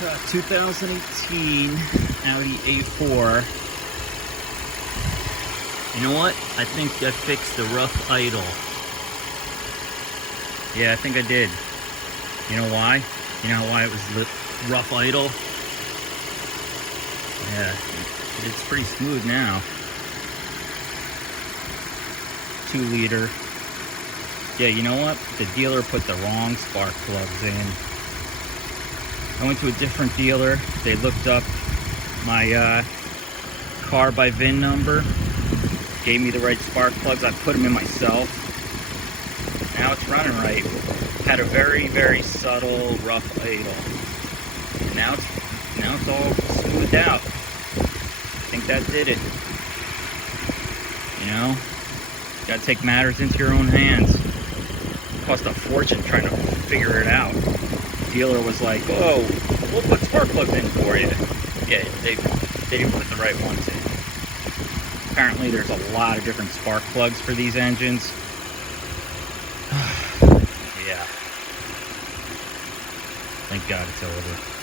2018 Audi A4. You know what? I think I fixed the rough idle. Yeah, I think I did. You know why? You know why it was the rough idle? Yeah, it's pretty smooth now. 2 liter. Yeah, you know what? The dealer put the wrong spark plugs in. I went to a different dealer. They looked up my car by VIN number, gave me the right spark plugs. I put them in myself. Now it's running right. Had a very, very subtle rough idle. And now it's all smoothed out. I think that did it. You know? Gotta take matters into your own hands. It cost a fortune trying to figure it out. The dealer was like, "Oh, we'll put spark plugs in for you." Yeah, they didn't put the right ones in. Apparently there's a lot of different spark plugs for these engines. Yeah. Thank God it's over.